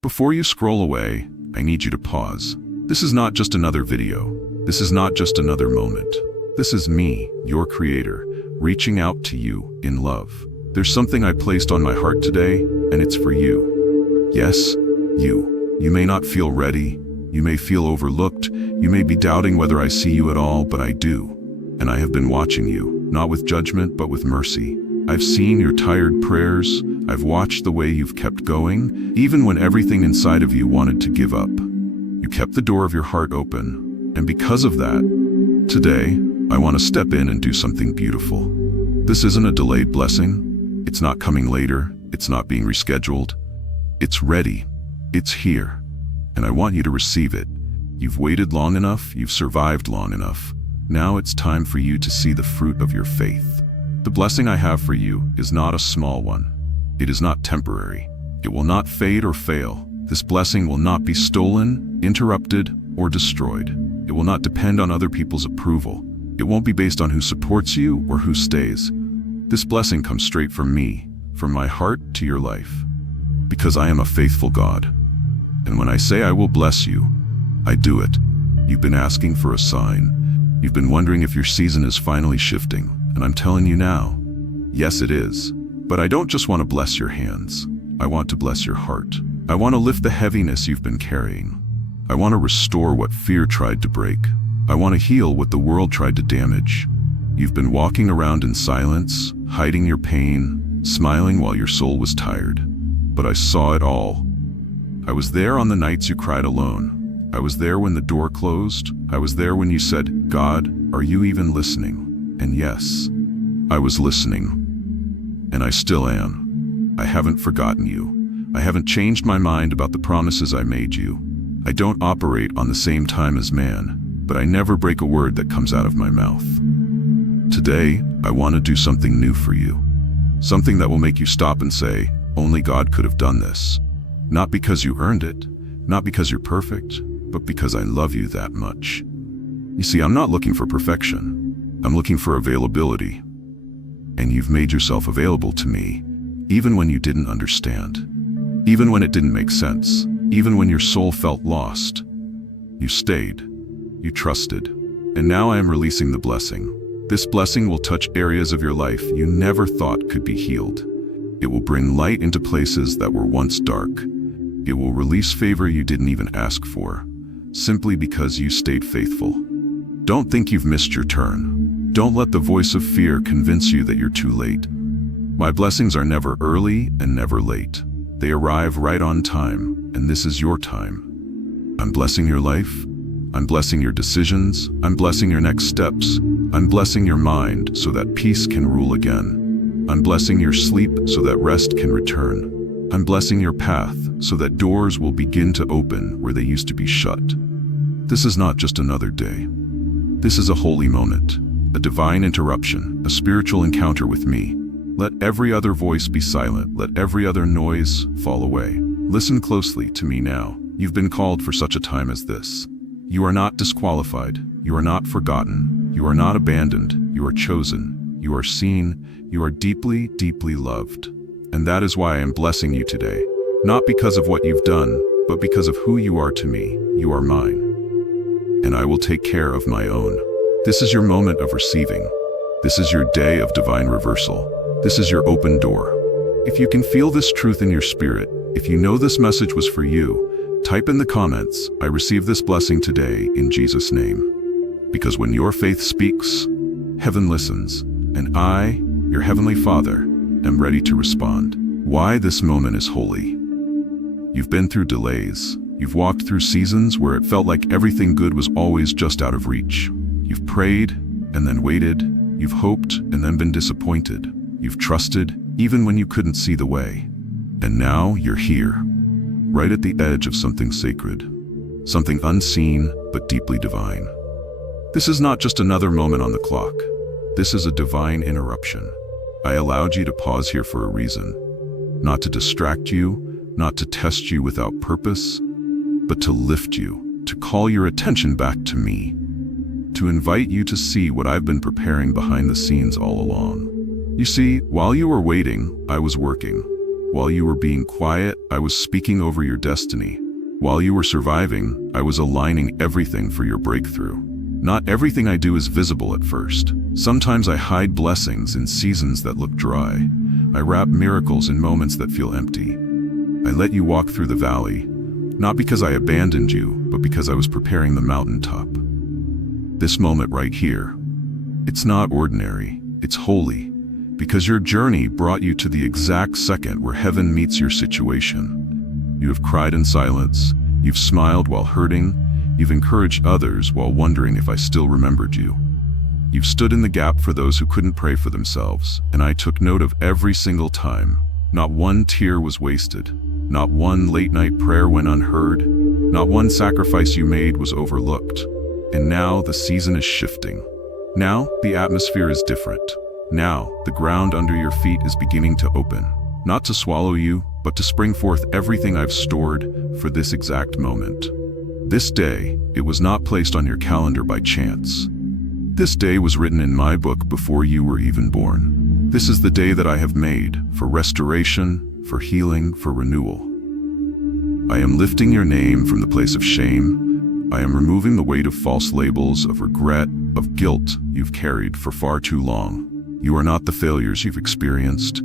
Before you scroll away, I need you to pause. This is not just another video. This is not just another moment. This is me, your creator, reaching out to you in love. There's something I placed on my heart today, and it's for you. Yes, you. You may not feel ready. You may feel overlooked. You may be doubting whether I see you at all, but I do. And I have been watching you, not with judgment, but with mercy. I've seen your tired prayers. I've watched the way you've kept going, even when everything inside of you wanted to give up. You kept the door of your heart open, and because of that, today, I want to step in and do something beautiful. This isn't a delayed blessing. It's not coming later. It's not being rescheduled. It's ready. It's here. And I want you to receive it. You've waited long enough. You've survived long enough. Now it's time for you to see the fruit of your faith. The blessing I have for you is not a small one. It is not temporary. It will not fade or fail. This blessing will not be stolen, interrupted, or destroyed. It will not depend on other people's approval. It won't be based on who supports you or who stays. This blessing comes straight from me, from my heart to your life. Because I am a faithful God. And when I say I will bless you, I do it. You've been asking for a sign. You've been wondering if your season is finally shifting. And I'm telling you now, yes it is. But I don't just want to bless your hands. I want to bless your heart. I want to lift the heaviness you've been carrying. I want to restore what fear tried to break. I want to heal what the world tried to damage. You've been walking around in silence, hiding your pain, smiling while your soul was tired. But I saw it all. I was there on the nights you cried alone. I was there when the door closed. I was there when you said, "God, are you even listening?" And yes, I was listening. And I still am. I haven't forgotten you. I haven't changed my mind about the promises I made you. I don't operate on the same time as man, but I never break a word that comes out of my mouth. Today, I want to do something new for you. Something that will make you stop and say, only God could have done this. Not because you earned it, not because you're perfect, but because I love you that much. You see, I'm not looking for perfection. I'm looking for availability. And you've made yourself available to me, even when you didn't understand. Even when it didn't make sense. Even when your soul felt lost. You stayed. You trusted. And now I am releasing the blessing. This blessing will touch areas of your life you never thought could be healed. It will bring light into places that were once dark. It will release favor you didn't even ask for, simply because you stayed faithful. Don't think you've missed your turn. Don't let the voice of fear convince you that you're too late. My blessings are never early and never late. They arrive right on time, and this is your time. I'm blessing your life. I'm blessing your decisions. I'm blessing your next steps. I'm blessing your mind so that peace can rule again. I'm blessing your sleep so that rest can return. I'm blessing your path so that doors will begin to open where they used to be shut. This is not just another day. This is a holy moment, a divine interruption, a spiritual encounter with me. Let every other voice be silent. Let every other noise fall away. Listen closely to me now. You've been called for such a time as this. You are not disqualified. You are not forgotten. You are not abandoned. You are chosen. You are seen. You are deeply, deeply loved. And that is why I am blessing you today. Not because of what you've done, but because of who you are to me. You are mine. And I will take care of my own. This is your moment of receiving. This is your day of divine reversal. This is your open door. If you can feel this truth in your spirit, if you know this message was for you, type in the comments, "I receive this blessing today in Jesus' name." Because when your faith speaks, heaven listens, and I, your Heavenly Father, am ready to respond. Why this moment is holy. You've been through delays. You've walked through seasons where it felt like everything good was always just out of reach. You've prayed and then waited. You've hoped and then been disappointed. You've trusted even when you couldn't see the way. And now you're here, right at the edge of something sacred, something unseen but deeply divine. This is not just another moment on the clock. This is a divine interruption. I allowed you to pause here for a reason. Not to distract you, not to test you without purpose, but to lift you, to call your attention back to me, to invite you to see what I've been preparing behind the scenes all along. You see, while you were waiting, I was working. While you were being quiet, I was speaking over your destiny. While you were surviving, I was aligning everything for your breakthrough. Not everything I do is visible at first. Sometimes I hide blessings in seasons that look dry. I wrap miracles in moments that feel empty. I let you walk through the valley, not because I abandoned you, but because I was preparing the mountaintop. This moment right here, it's not ordinary, it's holy, because your journey brought you to the exact second where heaven meets your situation. You have cried in silence, you've smiled while hurting, you've encouraged others while wondering if I still remembered you. You've stood in the gap for those who couldn't pray for themselves, and I took note of every single time. Not one tear was wasted. Not one late-night prayer went unheard. Not one sacrifice you made was overlooked. And now the season is shifting. Now the atmosphere is different. Now the ground under your feet is beginning to open. Not to swallow you, but to spring forth everything I've stored for this exact moment. This day, it was not placed on your calendar by chance. This day was written in my book before you were even born. This is the day that I have made for restoration, for healing, for renewal. I am lifting your name from the place of shame. I am removing the weight of false labels, of regret, of guilt you've carried for far too long. You are not the failures you've experienced.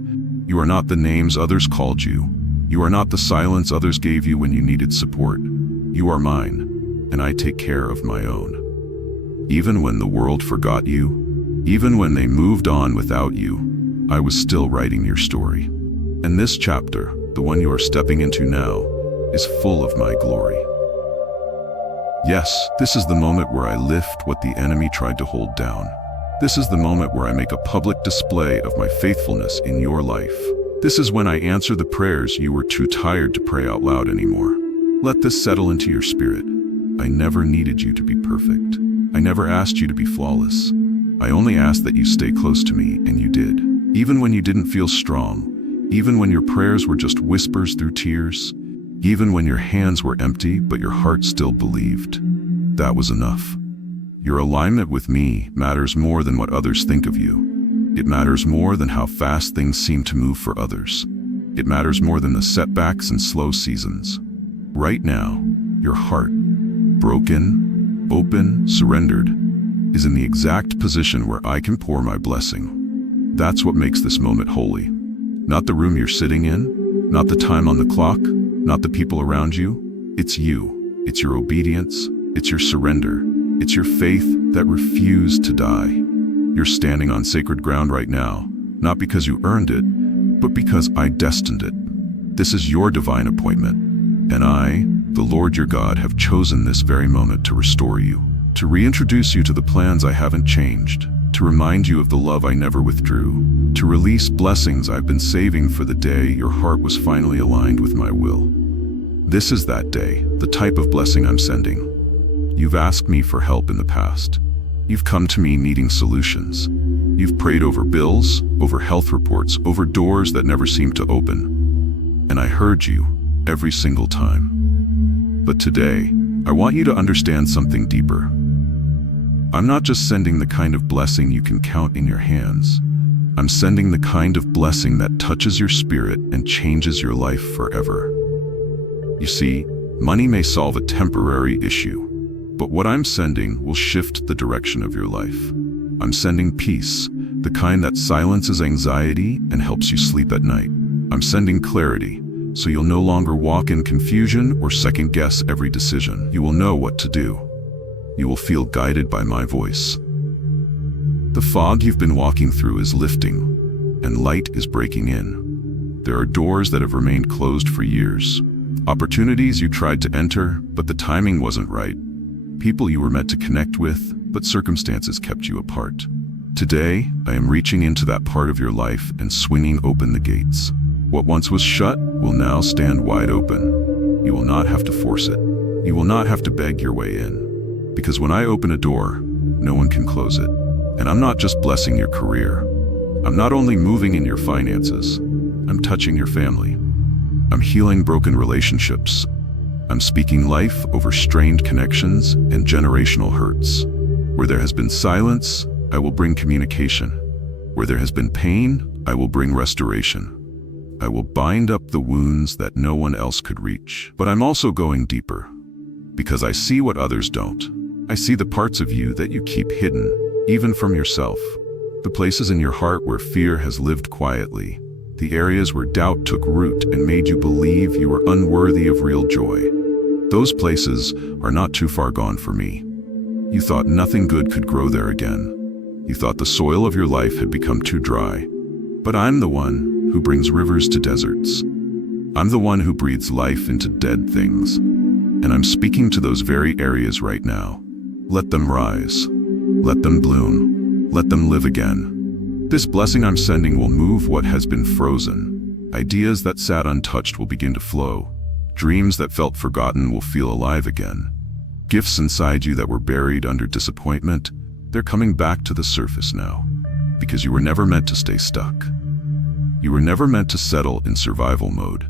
You are not the names others called you. You are not the silence others gave you when you needed support. You are mine, and I take care of my own. Even when the world forgot you, even when they moved on without you, I was still writing your story. And this chapter, the one you are stepping into now, is full of my glory. Yes, this is the moment where I lift what the enemy tried to hold down. This is the moment where I make a public display of my faithfulness in your life. This is when I answer the prayers you were too tired to pray out loud anymore. Let this settle into your spirit. I never needed you to be perfect. I never asked you to be flawless. I only asked that you stay close to me, and you did. Even when you didn't feel strong, even when your prayers were just whispers through tears, even when your hands were empty but your heart still believed. That was enough. Your alignment with me matters more than what others think of you. It matters more than how fast things seem to move for others. It matters more than the setbacks and slow seasons. Right now, your heart, broken, open, surrendered, is in the exact position where I can pour my blessing. That's what makes this moment holy. Not the room you're sitting in, not the time on the clock, not the people around you. It's you. It's your obedience. It's your surrender. It's your faith that refused to die. You're standing on sacred ground right now, not because you earned it, but because I destined it. This is your divine appointment. And I, the Lord your God, have chosen this very moment to restore you, to reintroduce you to the plans I haven't changed, to remind you of the love I never withdrew, to release blessings I've been saving for the day your heart was finally aligned with my will. This is that day, the type of blessing I'm sending. You've asked me for help in the past. You've come to me needing solutions. You've prayed over bills, over health reports, over doors that never seemed to open. And I heard you every single time. But today, I want you to understand something deeper. I'm not just sending the kind of blessing you can count in your hands. I'm sending the kind of blessing that touches your spirit and changes your life forever. You see, money may solve a temporary issue, but what I'm sending will shift the direction of your life. I'm sending peace, the kind that silences anxiety and helps you sleep at night. I'm sending clarity, so you'll no longer walk in confusion or second-guess every decision. You will know what to do. You will feel guided by my voice. The fog you've been walking through is lifting, and light is breaking in. There are doors that have remained closed for years. Opportunities you tried to enter, but the timing wasn't right. People you were meant to connect with, but circumstances kept you apart. Today, I am reaching into that part of your life and swinging open the gates. What once was shut will now stand wide open. You will not have to force it. You will not have to beg your way in. Because when I open a door, no one can close it. And I'm not just blessing your career. I'm not only moving in your finances. I'm touching your family. I'm healing broken relationships. I'm speaking life over strained connections and generational hurts. Where there has been silence, I will bring communication. Where there has been pain, I will bring restoration. I will bind up the wounds that no one else could reach. But I'm also going deeper, because I see what others don't. I see the parts of you that you keep hidden, even from yourself. The places in your heart where fear has lived quietly. The areas where doubt took root and made you believe you were unworthy of real joy. Those places are not too far gone for me. You thought nothing good could grow there again. You thought the soil of your life had become too dry. But I'm the one who brings rivers to deserts. I'm the one who breathes life into dead things. And I'm speaking to those very areas right now. Let them rise. Let them bloom. Let them live again. This blessing I'm sending will move what has been frozen. Ideas that sat untouched will begin to flow. Dreams that felt forgotten will feel alive again. Gifts inside you that were buried under disappointment, they're coming back to the surface now. Because you were never meant to stay stuck. You were never meant to settle in survival mode.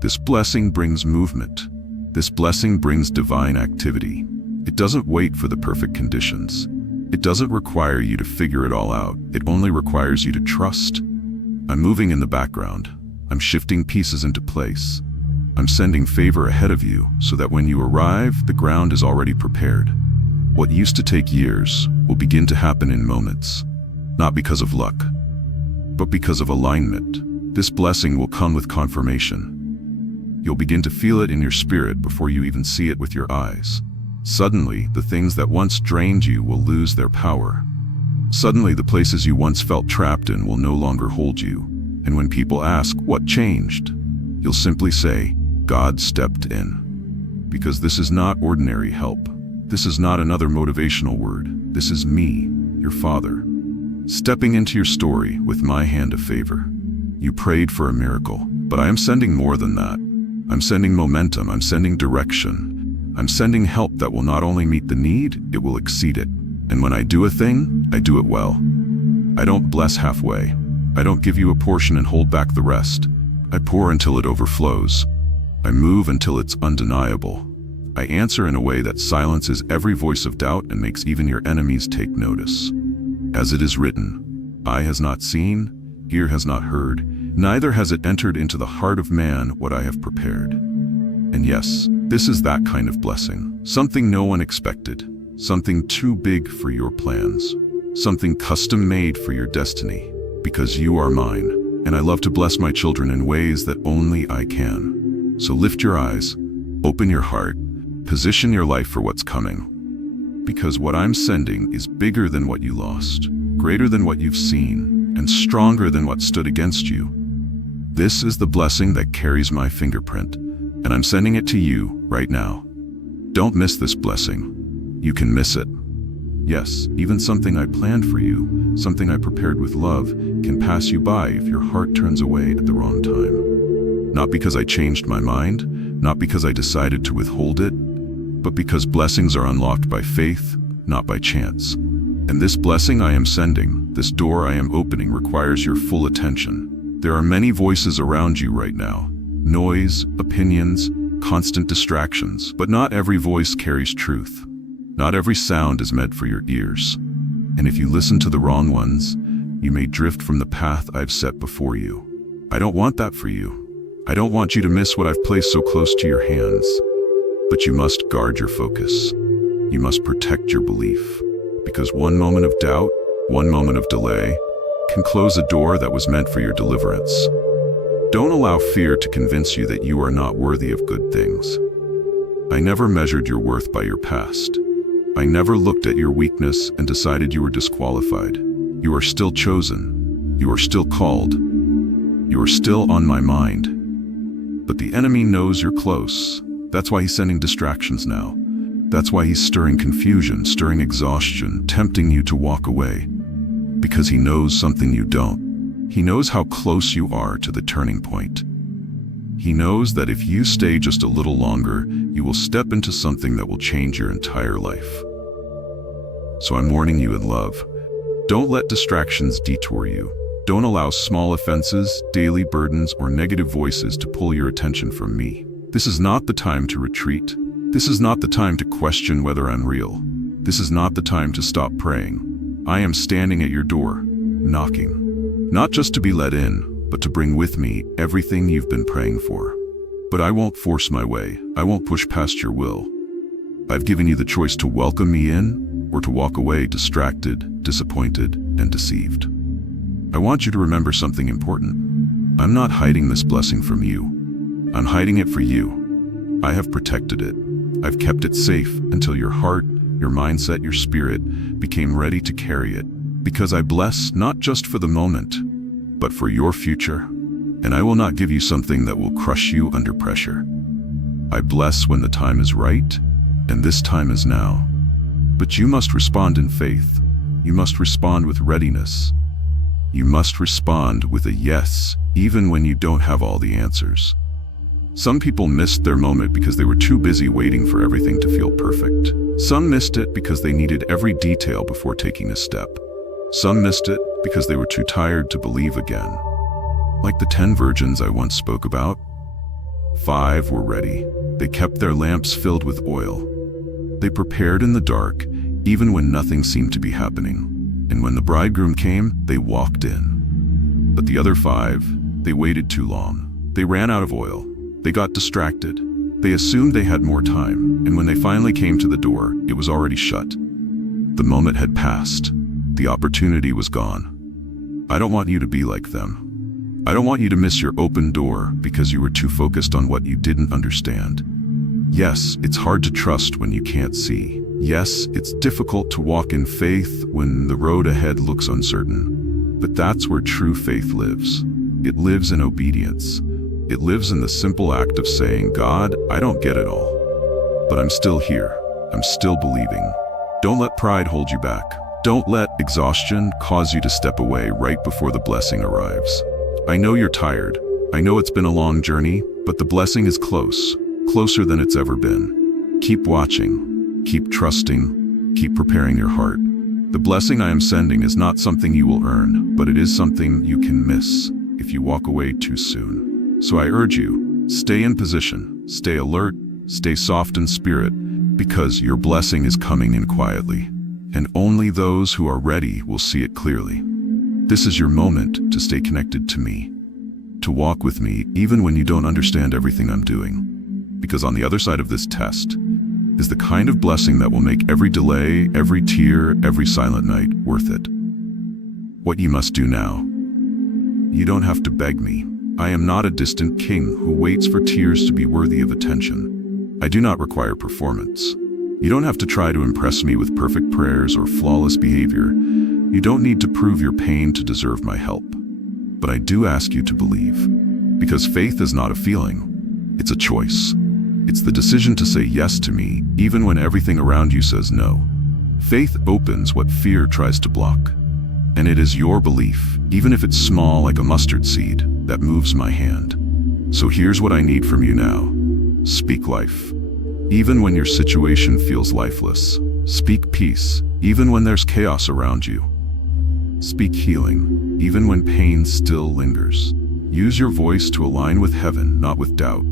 This blessing brings movement. This blessing brings divine activity. It doesn't wait for the perfect conditions. It doesn't require you to figure it all out. It only requires you to trust. I'm moving in the background. I'm shifting pieces into place. I'm sending favor ahead of you so that when you arrive, the ground is already prepared. What used to take years will begin to happen in moments. Not because of luck, but because of alignment. This blessing will come with confirmation. You'll begin to feel it in your spirit before you even see it with your eyes. Suddenly, the things that once drained you will lose their power. Suddenly, the places you once felt trapped in will no longer hold you. And when people ask, what changed? You'll simply say, God stepped in. Because this is not ordinary help. This is not another motivational word. This is me, your Father, stepping into your story with my hand of favor. You prayed for a miracle, but I am sending more than that. I'm sending momentum. I'm sending direction. I'm sending help that will not only meet the need, it will exceed it. And when I do a thing, I do it well. I don't bless halfway. I don't give you a portion and hold back the rest. I pour until it overflows. I move until it's undeniable. I answer in a way that silences every voice of doubt and makes even your enemies take notice. As it is written, eye has not seen, ear has not heard, neither has it entered into the heart of man what I have prepared. And yes, this is that kind of blessing. Something no one expected. Something too big for your plans. Something custom-made for your destiny. Because you are mine, and I love to bless my children in ways that only I can. So lift your eyes, open your heart, position your life for what's coming. Because what I'm sending is bigger than what you lost, greater than what you've seen, and stronger than what stood against you. This is the blessing that carries my fingerprint. And I'm sending it to you right now. Don't miss this blessing. You can miss it. Yes, even something I planned for you, something I prepared with love, can pass you by if your heart turns away at the wrong time. Not because I changed my mind, not because I decided to withhold it, but because blessings are unlocked by faith, not by chance. And this blessing I am sending, this door I am opening, requires your full attention. There are many voices around you right now. Noise, opinions, constant distractions. But not every voice carries truth. Not every sound is meant for your ears. And if you listen to the wrong ones, you may drift from the path I've set before you. I don't want that for you. I don't want you to miss what I've placed so close to your hands. But you must guard your focus. You must protect your belief. Because one moment of doubt, one moment of delay, can close a door that was meant for your deliverance. Don't allow fear to convince you that you are not worthy of good things. I never measured your worth by your past. I never looked at your weakness and decided you were disqualified. You are still chosen. You are still called. You are still on my mind. But the enemy knows you're close. That's why he's sending distractions now. That's why he's stirring confusion, stirring exhaustion, tempting you to walk away. Because he knows something you don't. He knows how close you are to the turning point. He knows that if you stay just a little longer, you will step into something that will change your entire life. So I'm warning you in love. Don't let distractions detour you. Don't allow small offenses, daily burdens, or negative voices to pull your attention from me. This is not the time to retreat. This is not the time to question whether I'm real. This is not the time to stop praying. I am standing at your door, knocking. Not just to be let in, but to bring with me everything you've been praying for. But I won't force my way. I won't push past your will. I've given you the choice to welcome me in or to walk away distracted, disappointed, and deceived. I want you to remember something important. I'm not hiding this blessing from you. I'm hiding it for you. I have protected it. I've kept it safe until your heart, your mindset, your spirit became ready to carry it. Because I bless not just for the moment, but for your future. And I will not give you something that will crush you under pressure. I bless when the time is right, and this time is now. But you must respond in faith. You must respond with readiness. You must respond with a yes, even when you don't have all the answers. Some people missed their moment because they were too busy waiting for everything to feel perfect. Some missed it because they needed every detail before taking a step. Some missed it because they were too tired to believe again. Like the 10 virgins I once spoke about, 5 were ready. They kept their lamps filled with oil. They prepared in the dark, even when nothing seemed to be happening. And when the bridegroom came, they walked in. But the other 5, they waited too long. They ran out of oil. They got distracted. They assumed they had more time, and when they finally came to the door, it was already shut. The moment had passed. The opportunity was gone. I don't want you to be like them. I don't want you to miss your open door because you were too focused on what you didn't understand. Yes, it's hard to trust when you can't see. Yes, it's difficult to walk in faith when the road ahead looks uncertain. But that's where true faith lives. It lives in obedience. It lives in the simple act of saying, God, I don't get it all, but I'm still here. I'm still believing. Don't let pride hold you back. Don't let exhaustion cause you to step away right before the blessing arrives. I know you're tired. I know it's been a long journey, but the blessing is close, closer than it's ever been. Keep watching, keep trusting, keep preparing your heart. The blessing I am sending is not something you will earn, but it is something you can miss if you walk away too soon. So I urge you, stay in position, stay alert, stay soft in spirit, because your blessing is coming in quietly, and only those who are ready will see it clearly. This is your moment to stay connected to me, to walk with me even when you don't understand everything I'm doing. Because on the other side of this test is the kind of blessing that will make every delay, every tear, every silent night worth it. What you must do now. You don't have to beg me. I am not a distant king who waits for tears to be worthy of attention. I do not require performance. You don't have to try to impress me with perfect prayers or flawless behavior. You don't need to prove your pain to deserve my help. But I do ask you to believe. Because faith is not a feeling. It's a choice. It's the decision to say yes to me, even when everything around you says no. Faith opens what fear tries to block. And it is your belief, even if it's small like a mustard seed, that moves my hand. So here's what I need from you now. Speak life. Even when your situation feels lifeless. Speak peace, even when there's chaos around you. Speak healing, even when pain still lingers. Use your voice to align with heaven, not with doubt.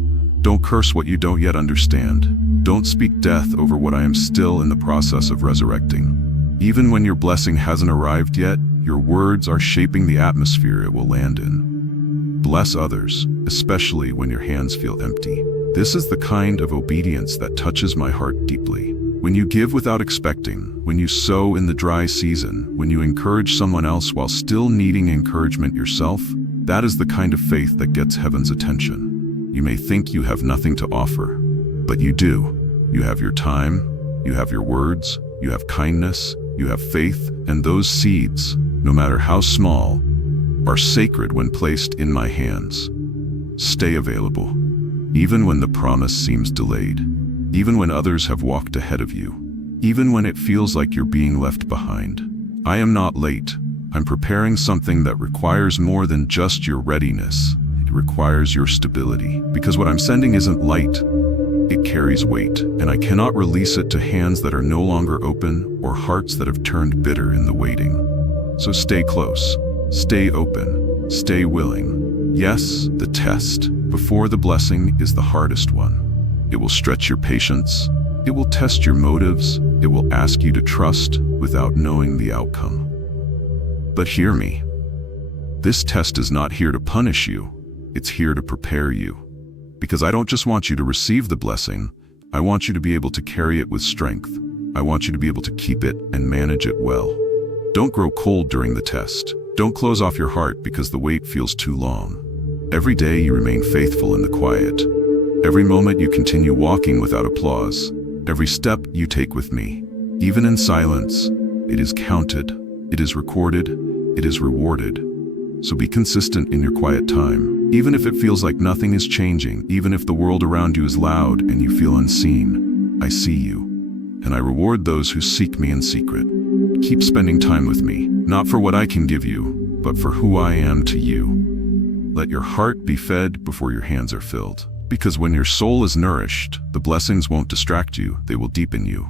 Don't curse what you don't yet understand. Don't speak death over what I am still in the process of resurrecting. Even when your blessing hasn't arrived yet, your words are shaping the atmosphere it will land in. Bless others, especially when your hands feel empty. This is the kind of obedience that touches my heart deeply. When you give without expecting, when you sow in the dry season, when you encourage someone else while still needing encouragement yourself, that is the kind of faith that gets heaven's attention. You may think you have nothing to offer, but you do. You have your time, you have your words, you have kindness, you have faith, and those seeds, no matter how small, are sacred when placed in my hands. Stay available, even when the promise seems delayed, even when others have walked ahead of you, even when it feels like you're being left behind. I am not late. I'm preparing something that requires more than just your readiness. It requires your stability, because what I'm sending isn't light. It carries weight, and I cannot release it to hands that are no longer open or hearts that have turned bitter in the waiting. So stay close, stay open, stay willing. Yes, the test before the blessing is the hardest one. It will stretch your patience, it will test your motives, it will ask you to trust without knowing the outcome. But hear me. This test is not here to punish you, it's here to prepare you. Because I don't just want you to receive the blessing, I want you to be able to carry it with strength. I want you to be able to keep it and manage it well. Don't grow cold during the test. Don't close off your heart because the wait feels too long. Every day you remain faithful in the quiet. Every moment you continue walking without applause. Every step you take with me, even in silence, it is counted, it is recorded, it is rewarded. So be consistent in your quiet time, even if it feels like nothing is changing, even if the world around you is loud and you feel unseen. I see you, and I reward those who seek me in secret. Keep spending time with me, not for what I can give you, but for who I am to you. Let your heart be fed before your hands are filled. Because when your soul is nourished, the blessings won't distract you, they will deepen you.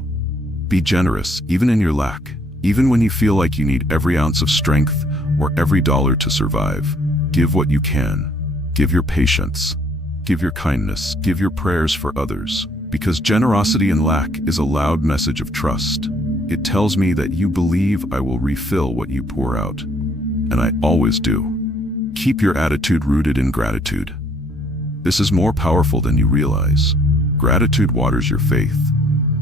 Be generous, even in your lack, even when you feel like you need every ounce of strength or every dollar to survive. Give what you can. Give your patience. Give your kindness. Give your prayers for others. Because generosity in lack is a loud message of trust. It tells me that you believe I will refill what you pour out. And I always do. Keep your attitude rooted in gratitude. This is more powerful than you realize. Gratitude waters your faith.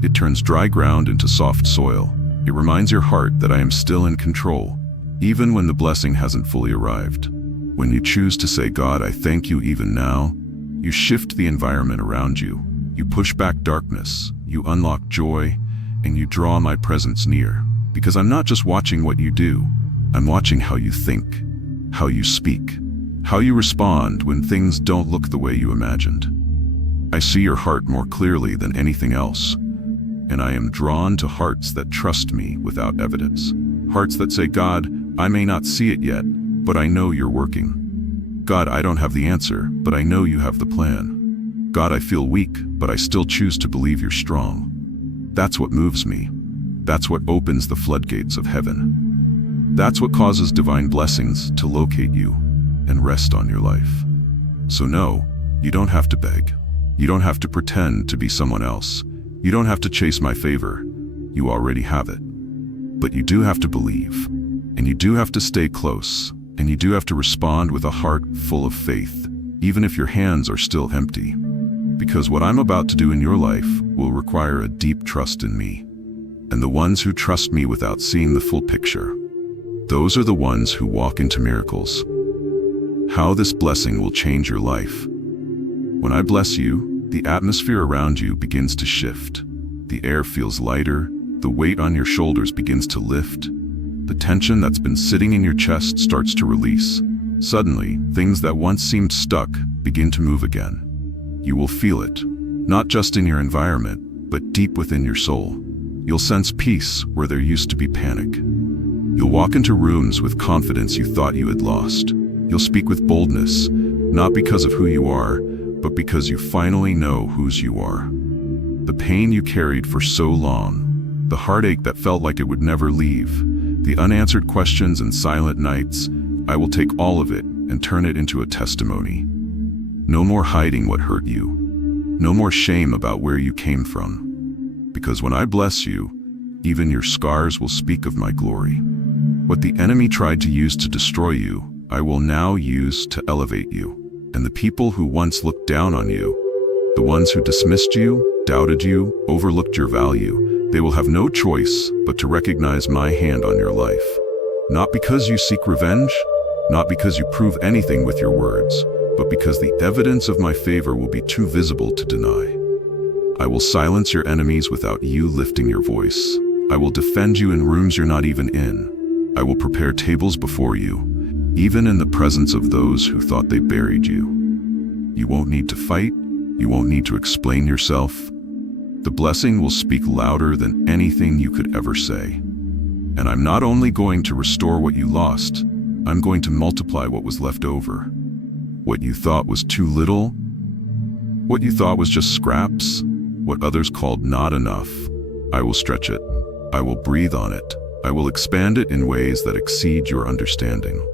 It turns dry ground into soft soil. It reminds your heart that I am still in control, even when the blessing hasn't fully arrived. When you choose to say, God, I thank you even now, you shift the environment around you. You push back darkness, you unlock joy, and you draw my presence near. Because I'm not just watching what you do, I'm watching how you think, how you speak, how you respond when things don't look the way you imagined. I see your heart more clearly than anything else, and I am drawn to hearts that trust me without evidence. Hearts that say, God, I may not see it yet, but I know you're working. God, I don't have the answer, but I know you have the plan. God, I feel weak, but I still choose to believe you're strong. That's what moves me. That's what opens the floodgates of heaven. That's what causes divine blessings to locate you and rest on your life. So no, you don't have to beg. You don't have to pretend to be someone else. You don't have to chase my favor. You already have it. But you do have to believe, and you do have to stay close, and you do have to respond with a heart full of faith, even if your hands are still empty. Because what I'm about to do in your life will require a deep trust in me. And the ones who trust me without seeing the full picture, those are the ones who walk into miracles. How this blessing will change your life. When I bless you, the atmosphere around you begins to shift. The air feels lighter, the weight on your shoulders begins to lift. The tension that's been sitting in your chest starts to release. Suddenly, things that once seemed stuck begin to move again. You will feel it, not just in your environment, but deep within your soul. You'll sense peace where there used to be panic. You'll walk into rooms with confidence you thought you had lost. You'll speak with boldness, not because of who you are, but because you finally know whose you are. The pain you carried for so long, the heartache that felt like it would never leave, the unanswered questions and silent nights, I will take all of it and turn it into a testimony. No more hiding what hurt you. No more shame about where you came from. Because when I bless you, even your scars will speak of my glory. What the enemy tried to use to destroy you, I will now use to elevate you. And the people who once looked down on you, the ones who dismissed you, doubted you, overlooked your value, they will have no choice but to recognize my hand on your life. Not because you seek revenge, not because you prove anything with your words, but because the evidence of my favor will be too visible to deny. I will silence your enemies without you lifting your voice. I will defend you in rooms you're not even in. I will prepare tables before you, even in the presence of those who thought they buried you. You won't need to fight. You won't need to explain yourself. The blessing will speak louder than anything you could ever say. And I'm not only going to restore what you lost, I'm going to multiply what was left over. What you thought was too little, what you thought was just scraps, what others called not enough, I will stretch it. I will breathe on it. I will expand it in ways that exceed your understanding.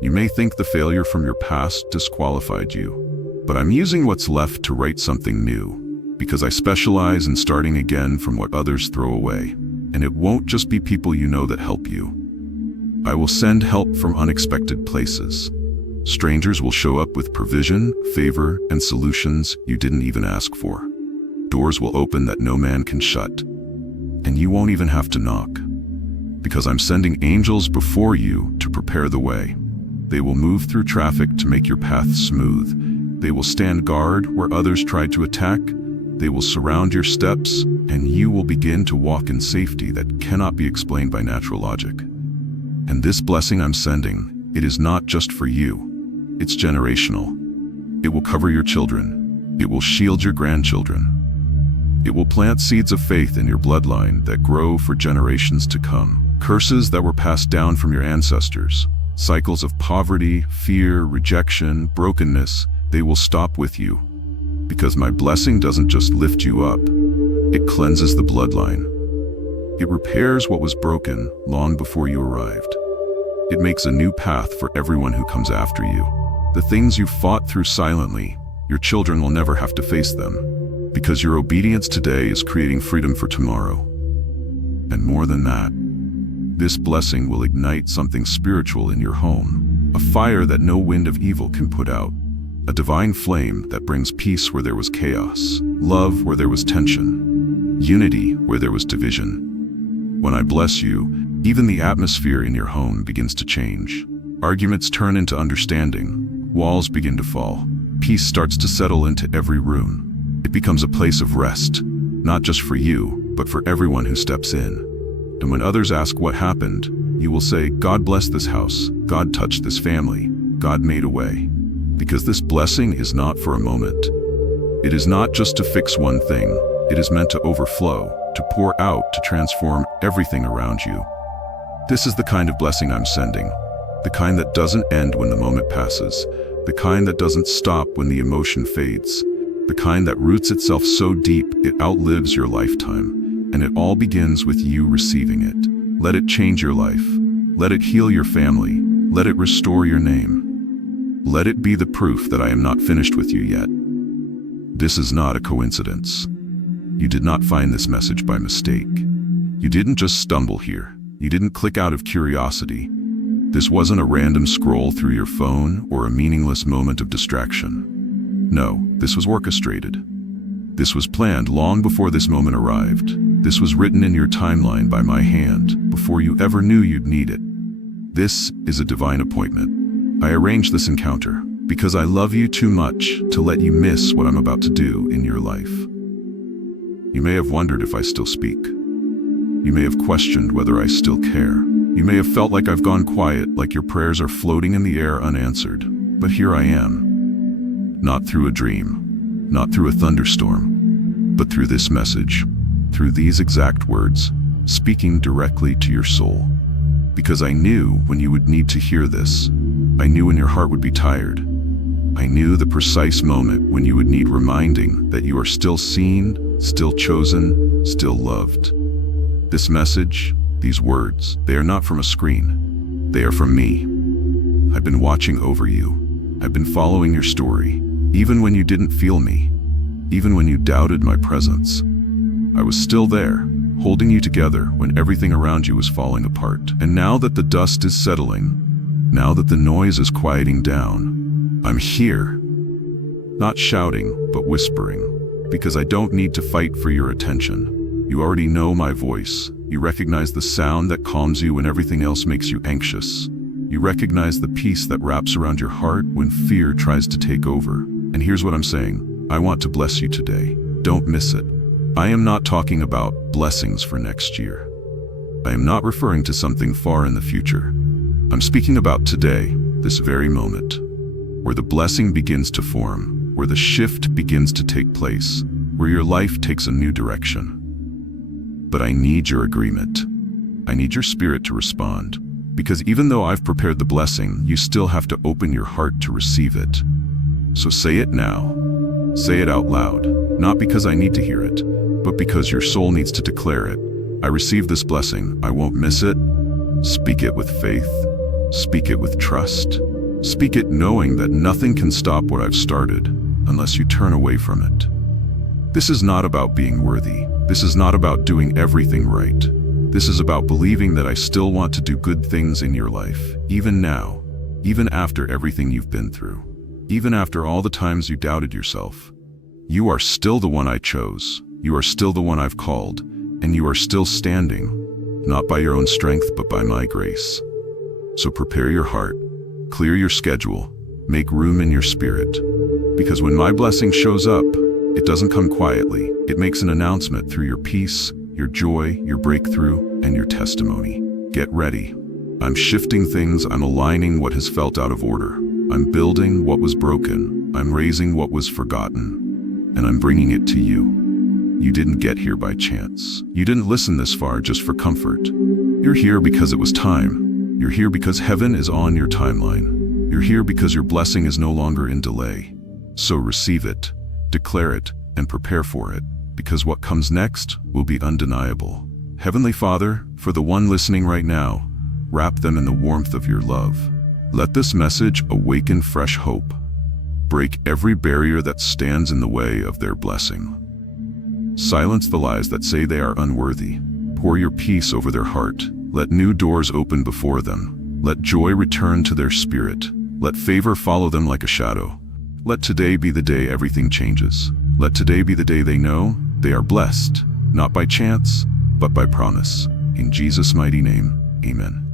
You may think the failure from your past disqualified you, but I'm using what's left to write something new, because I specialize in starting again from what others throw away. And it won't just be people you know that help you. I will send help from unexpected places. Strangers will show up with provision, favor, and solutions you didn't even ask for. Doors will open that no man can shut, and you won't even have to knock. Because I'm sending angels before you to prepare the way. They will move through traffic to make your path smooth. They will stand guard where others try to attack. They will surround your steps, and you will begin to walk in safety that cannot be explained by natural logic. And this blessing I'm sending, it is not just for you. It's generational. It will cover your children. It will shield your grandchildren. It will plant seeds of faith in your bloodline that grow for generations to come. Curses that were passed down from your ancestors, cycles of poverty, fear, rejection, brokenness, they will stop with you. Because my blessing doesn't just lift you up, it cleanses the bloodline. It repairs what was broken long before you arrived. It makes a new path for everyone who comes after you. The things you fought through silently, your children will never have to face them. Because your obedience today is creating freedom for tomorrow. And more than that, this blessing will ignite something spiritual in your home, a fire that no wind of evil can put out, a divine flame that brings peace where there was chaos, love where there was tension, unity where there was division. When I bless you, even the atmosphere in your home begins to change. Arguments turn into understanding, walls begin to fall, peace starts to settle into every room. It becomes a place of rest, not just for you, but for everyone who steps in. And when others ask what happened, you will say, God blessed this house, God touched this family, God made a way. Because this blessing is not for a moment. It is not just to fix one thing, it is meant to overflow, to pour out, to transform everything around you. This is the kind of blessing I'm sending, the kind that doesn't end when the moment passes, the kind that doesn't stop when the emotion fades, the kind that roots itself so deep it outlives your lifetime. And it all begins with you receiving it. Let it change your life. Let it heal your family. Let it restore your name. Let it be the proof that I am not finished with you yet. This is not a coincidence. You did not find this message by mistake. You didn't just stumble here. You didn't click out of curiosity. This wasn't a random scroll through your phone or a meaningless moment of distraction. No, this was orchestrated. This was planned long before this moment arrived. This was written in your timeline by my hand, before you ever knew you'd need it. This is a divine appointment. I arranged this encounter because I love you too much to let you miss what I'm about to do in your life. You may have wondered if I still speak. You may have questioned whether I still care. You may have felt like I've gone quiet, like your prayers are floating in the air unanswered. But here I am. Not through a dream, not through a thunderstorm, but through this message. Through these exact words, speaking directly to your soul. Because I knew when you would need to hear this. I knew when your heart would be tired. I knew the precise moment when you would need reminding that you are still seen, still chosen, still loved. This message, these words, they are not from a screen. They are from me. I've been watching over you. I've been following your story, even when you didn't feel me, even when you doubted my presence. I was still there, holding you together when everything around you was falling apart. And now that the dust is settling, now that the noise is quieting down, I'm here. Not shouting, but whispering, because I don't need to fight for your attention. You already know my voice. You recognize the sound that calms you when everything else makes you anxious. You recognize the peace that wraps around your heart when fear tries to take over. And here's what I'm saying. I want to bless you today. Don't miss it. I am not talking about blessings for next year. I am not referring to something far in the future. I'm speaking about today, this very moment, where the blessing begins to form, where the shift begins to take place, where your life takes a new direction. But I need your agreement. I need your spirit to respond, because even though I've prepared the blessing, you still have to open your heart to receive it. So say it now. Say it out loud, not because I need to hear it, but because your soul needs to declare it. I receive this blessing. I won't miss it. Speak it with faith. Speak it with trust. Speak it knowing that nothing can stop what I've started unless you turn away from it. This is not about being worthy. This is not about doing everything right. This is about believing that I still want to do good things in your life, even now, even after everything you've been through, even after all the times you doubted yourself. You are still the one I chose, you are still the one I've called, and you are still standing, not by your own strength but by my grace. So prepare your heart, clear your schedule, make room in your spirit. Because when my blessing shows up, it doesn't come quietly. It makes an announcement through your peace, your joy, your breakthrough, and your testimony. Get ready. I'm shifting things, I'm aligning what has felt out of order. I'm building what was broken, I'm raising what was forgotten, and I'm bringing it to you. You didn't get here by chance. You didn't listen this far just for comfort. You're here because it was time. You're here because heaven is on your timeline. You're here because your blessing is no longer in delay. So receive it, declare it, and prepare for it, because what comes next will be undeniable. Heavenly Father, for the one listening right now, wrap them in the warmth of your love. Let this message awaken fresh hope. Break every barrier that stands in the way of their blessing. Silence the lies that say they are unworthy. Pour your peace over their heart. Let new doors open before them. Let joy return to their spirit. Let favor follow them like a shadow. Let today be the day everything changes. Let today be the day they know they are blessed, not by chance, but by promise. In Jesus' mighty name, amen.